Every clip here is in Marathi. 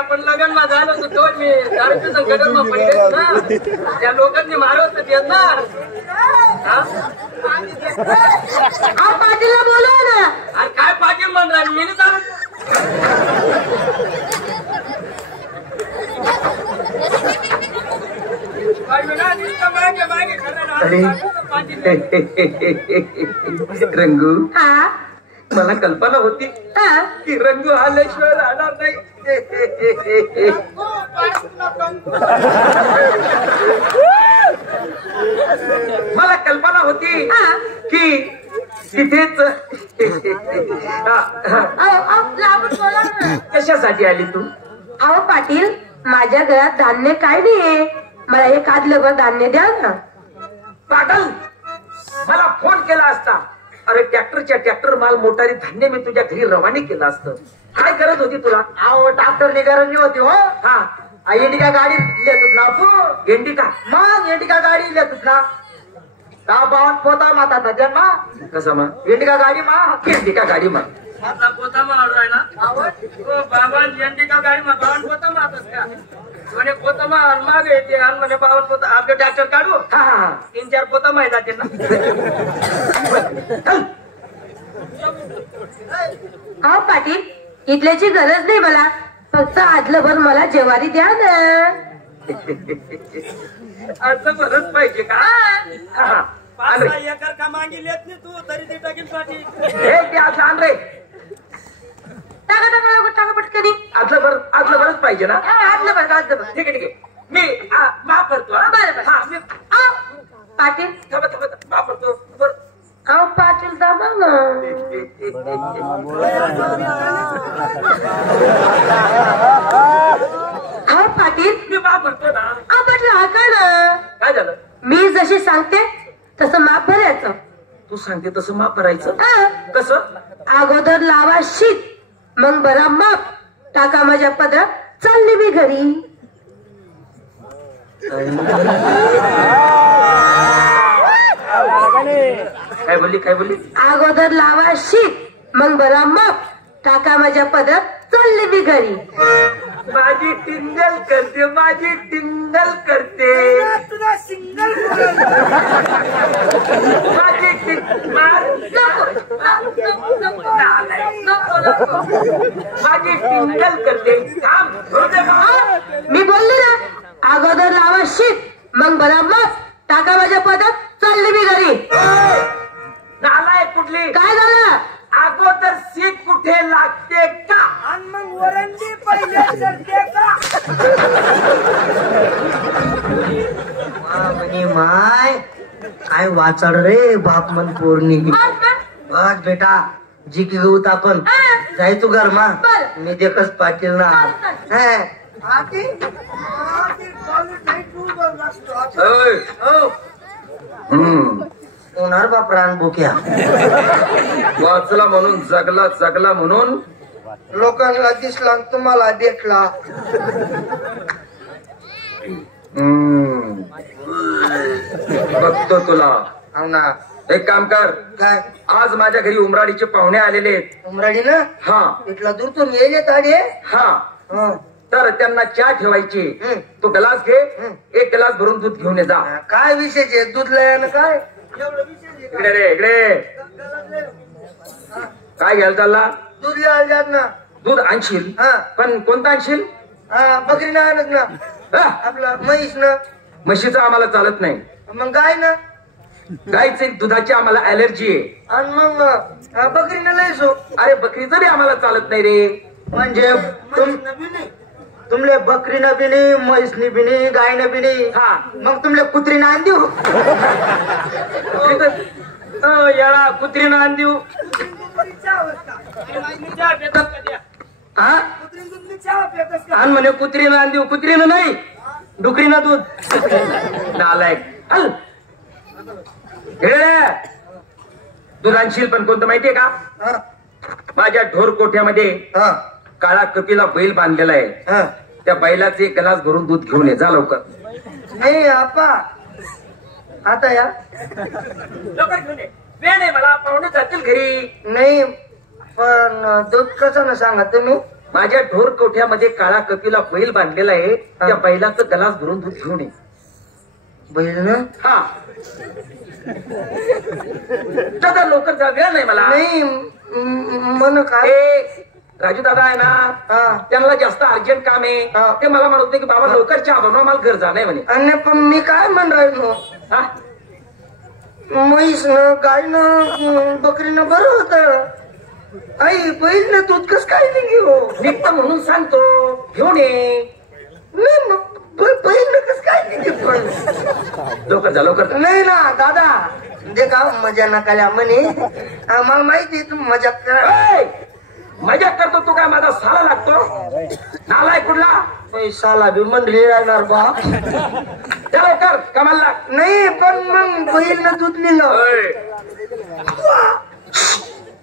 आपण लग्न मा झालो तो मी दारूच्या संकटात मग पडले ना त्या लोकांनी मारवत देत ना पाटीलला बोलवा ना. अरे काय पाटील म्हणणार मी नाही चालत. रंगू मला कल्पना होती की रंगू आल्याशिवाय राहणार नाही. मला कल्पना होती की तिथेच कशासाठी आली तू? अहो पाटील माझ्या घरात धान्य काय नाहीये, मला एक आदलभर धान्य द्या ना. पाटील मला फोन केला असता, अरे ट्रॅक्टरच्या ट्रॅक्टर माल मोटारी धान्य मी तुझ्या घरी रवाने केलं असतं. काय करत होती तुला? अहो ट्रॅक्टरनी गरज होती हो. हा इंडिका गाडी लेतोत ना तू. इंडिका मग इंडिका गाडी लेतोत ना. बावन पोता माता जन्मा कसा मग इंडिका गाडी मा इंडिका गाडी मग माझा पोता मार आहे ना बाबा इंडिका गाडी मग बावन पोता मारत का म्हणे पोता मार माग येते आणि म्हणे बावन पोता आपलं ट्रॅक्टर काढू. हा 3-4 पोता माहिती जाते ना. अहो पाटील इथल्याची गरज नाही मला, फक्त आदलभर मला जेवारी द्या ना. असं बरंच पाहिजे का? 5-6 एकर का मागी लेत नाही तू तरी ते टाकील पाटील. हे ते असं आण रे. टाका टाका लवकर टाका पटकनी. आदलं बरंच पाहिजे ना. आदलभर ठीक आहे ठीक आहे मी माफ करतो. बरं पाटील माफ करतो. बरं अहो पाटील दाबा ना. अहो पाटील मी माफ करतो ना. अहो पाटील ऐका ना. काय झालं? मी जशी सांगते तसं माप भरायचं. तू सांगते तसं माफ करायचं. कसं? अगोदर लावा शीत मग बरा माप टाका माझ्या पदरात चालली मी घरी. काय बोलली? अगोदर लावा शीत मग बरा माप टाका माझ्या पदरात चालली मी घरी. माझी टिंगल करते तुला सिंगल माझी टिंगल करते. मी बोलले ना अगोदर लावा शीत मग बरा माप टाका माझ्या पदरात चालली मी घरी. नालाय कुठली? काय झालं? अगोदर सीट कुठे लागते का? आणि मग वरंडी पहिले चढते का? म्हणे माय काय वाचाड रे बाप मन पोरणी. बस बेटा जी की गहू आपण जाय तू घरमा. मी देखच पाटील ना. होणार बा प्राण बोक्या. वाचला म्हणून जगला म्हणून लोकांना दिसला तुम्हाला देखला. बघतो तुला. हो ना. एक काम कर. काय? आज माझ्या घरी उमराडीचे पाहुणे आलेले आहेत. उमराडी ना. हा इथला दूर तो येले ताडे. हा तर त्यांना चहा ठेवायची. तो ग्लास घे, 1 ग्लास भरून दूध घेऊन ये जा. काय विशेष आहे दूध लयानं काय? इकडे रे इकडे. काय घ्यायला चालला? दूध लिहायला जात ना. दूध आणशील पण कोणतं आणशील? बकरी ना आणत ना. आपला म्हैस ना. म्हशीचं आम्हाला चालत नाही. मग गाय ना. गायचे दुधाची आम्हाला अलर्जी आहे. आणि मग बकरीनं लय सो. अरे बकरीचं बी आम्हाला चालत नाही रे. म्हणजे तुमले बकरीनं बी नाही, म्हैसनी बी नाही, गायनं बी नाही. मग तुमले कुत्रीनं आण देऊ. याला कुत्रीनं आण देऊ. आण म्हणे कुत्रीनं आण देऊ. कुत्रीनं नाही डुकरीनं दूध. नालायक. दूध आणशील पण कोणतं माहितीये का? माझ्या ढोर कोठ्यामध्ये काळा कपिला बैल बांधलेला आहे. त्या बैलाचे 1 ग्लास भरून दूध घेऊन ये जा लवकर. नाही आपा आता या लवकर घेऊन ये. वेळ नाही मला, पाहुणे जातील घरी. नाही पण दूध कसं ना सांगा तुम्ही. माझ्या ढोर कोठ्यामध्ये काळा कपिला बैल बांधलेला आहे. त्या बैलाचं गलास भरून दूध घेऊन ये. बैल ना? हा दादा लवकर जा, वेळ नाही मला. नाही मन काय ए, राजू दादा आहे ना, त्यांना जास्त अर्जंट काम आहे. ते मला म्हणत होते की बाबा लवकर चहा बनवा, मला घर जा नाही म्हणे. आणि पण मी काय म्हण राहिलो, हा? म्हैस न गाय न बकरीनं बरं होत. आई बैल न दूध कस काय नाही घेऊ? निघतं म्हणून सांगतो, घेऊन ये. नाही मग बैल न कस काय नाही घेत पण. लवकर जा, लवकर जा. नाही ना दादा, दे का मजा नकाल्या म्हणे. मला माहिती तू मजा कर. ए, मजाक करतो तू, काय माझा साला लागतो? नालाय कुठला? पैसाला बी मंडळी राहणार बा. त्या लवकर कामाला. नाही पण मग बैल न दूध लिहिलं.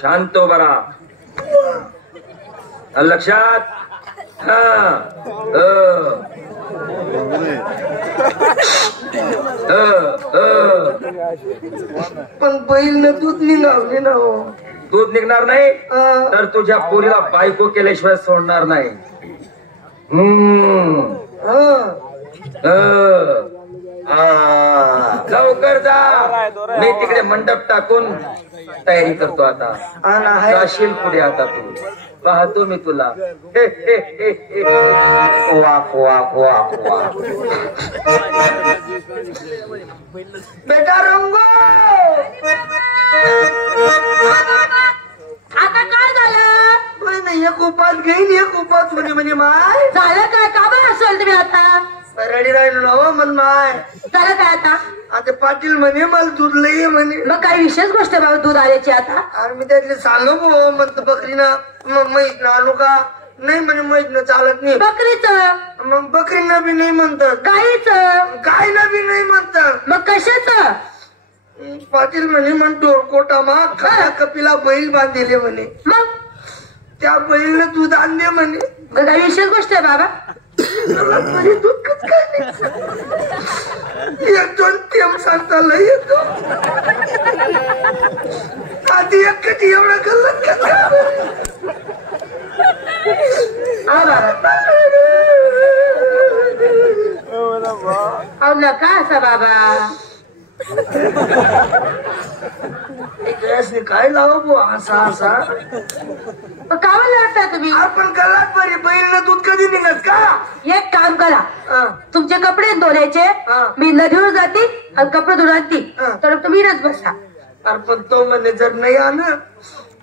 शांत हो बरा, लक्षात. पण बैल न दूध निघावले ना हो. दूध निघणार नाही तर तुझ्या पोरीला बायको केल्याशिवाय सोडणार नाही. लवकर जा, मी तिकडे मंडप टाकून तयारी करतो. आता जाशील पुढे, आता तू पाहतो मी तुला. वाक वाक वाक वाक. बेटा रंगो, आता काय झालं? नाही एक उपास घेईन, एक उपास म्हणे माय. झालं काय? का बरं असेल तुम्ही आता? रेडी राहिलो ना हो मन माय. झालं काय आता? आता पाटील म्हणे मला दूध लई म्हणे. मग काही विशेष गोष्ट बाबा दूध आल्याची आता? अरे मी त्यातले सांगू हो म्हणतो बकरीनं. मग म्हैस ना आणू का? नाही म्हणे म्हैस न चालत नाही. बकरीचं? मग बकरीनं बी नाही म्हणतात. गाईचं? गायनं बी नाही म्हणतात. मग कशाचं? पाटील म्हणे म्हणतो कोटा मा खऱ्या कपिला बैल बांधले म्हणे. मग त्या बैलनं दूध आणले म्हणे. मग काही विशेष गोष्ट आहे बाबा? दूध कस काय नाही? एक दोन थेंब सांगता लय येतो. आधी एक कधी एवढा गल्लत कसा? अहो नका असा बाबा. काय लावा असा असा का लढता तुम्ही? आपण गलात बरी बैलनं दूध कधी निघत का? एक काम करा, तुमचे कपडे धुण्याचे, मी नदीवर जाते आणि कपडे धुवून आणते, तर तुम्ही इथंच बसा. अरे पण तो म्हणे जर नाही आलं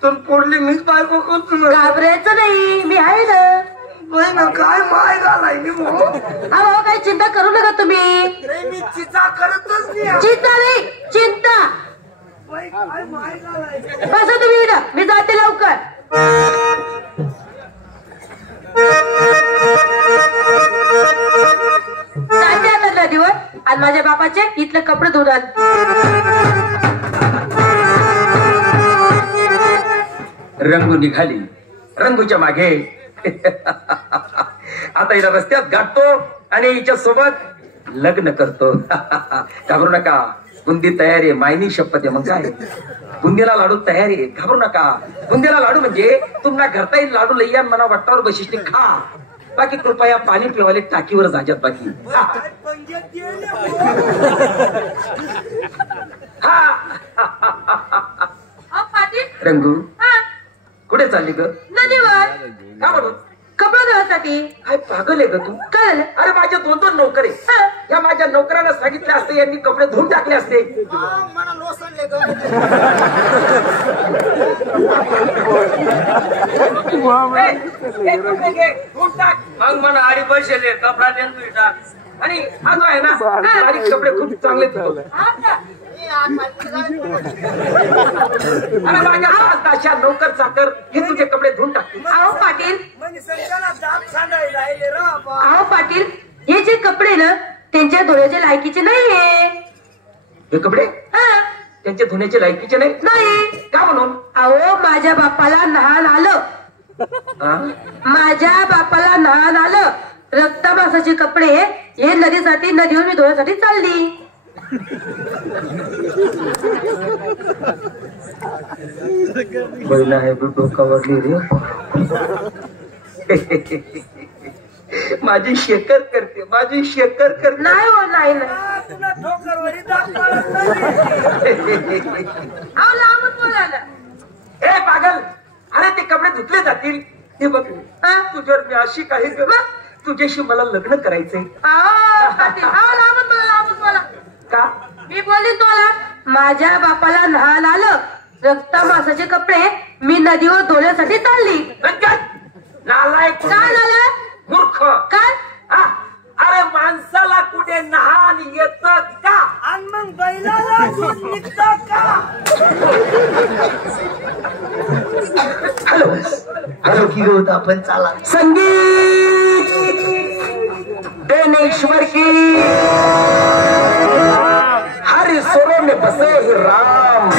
तर पुढली मीच बायको करतो. घाबरायचं नाही, मी आहे ना. बहिण काय माय घालाय अहो काही चिंता करू नका तुम्ही. मी चिंता करतच नाही. चिंता नाही, चिंता. काय माय घालाय. बसा तुम्ही इथं, मी जाते लवकर. जाते आता नदीवर आणि माझ्या बापाचे इथले कपडे धुवून आण. रंगू निघाली, रंगूच्या मागे. आता हिला रस्त्यात गाठतो आणि हिच्या सोबत लग्न करतो. घाबरू नका, बुंदी तयार आहे, मायनी शपथ आहे. मग काय, बुंदीला लाडू तयार आहे, घाबरू नका. बुंदीला लाडू म्हणजे तुम्हाला घरता येईल लाडू लई आणि मला वाटावर बशिष्टी खा. बाकी कृपया पाणी पिवाले टाकीवर जाजात. बाकी रंगू कुठे चालली ग? नदीवर. का म्हणून? कपडे धुवायसाठी. काय पागल आहे ग तू? काय झालं? अरे माझे दोन दोन नोकर आहे. या माझ्या नोकरांना सांगितले असते, यांनी कपडे धुवून टाकले असते. मला लोसनले मग मला आडी पैसे कपडा देऊन टाक. आणि हा जो आहे ना, बारीक कपडे खूप चांगले धुतो. अरे माझ्या पाच दाशा नोकर चाकर हे तुझे कपडे धुवून टाकतील. अहो पाटील, अहो पाटील, हे जे कपडे ना त्यांच्या धुण्याच्या लायकीचे नाहीये. हे कपडे त्यांच्या धुण्याचे लायकीचे नाही? नाही. का म्हणून? अहो माझ्या बापाला नहान आलं, माझ्या बापाला नहान आलं. रक्तामासाचे कपडे हे नदीसाठी, नदीवर मी धुण्यासाठी चालली. बहिण आहे डोकावरली रे. माझी शेकर करते, माझी शेकर करते. नाही हो, नाही नाही. तुला ठोकरवरी दात पाडत नाही. अहो लांबून बोला ना. ए पागल, अरे ते कपडे धुतले जातील. हे बघ तुझ्यावर मी अशी काही तुझ्याशी मला लग्न करायचंय. लांबून बोला, लांबून बोला. का? मी बोलली तुम्हाला, माझ्या बापाला लहान आलं, रक्ता मासाचे कपडे मी नदीवर धुण्यासाठी चालली. नालायक, काय झालं? मूर्ख. काय? अरे माणसाला कुठे नहान येत का? आणि मग बैलाला दूध निघतं का? हॅलो हॅलो की गवत आपण चाला. संगीत बेनेश्वर की हर सुरों में बसे ही राम.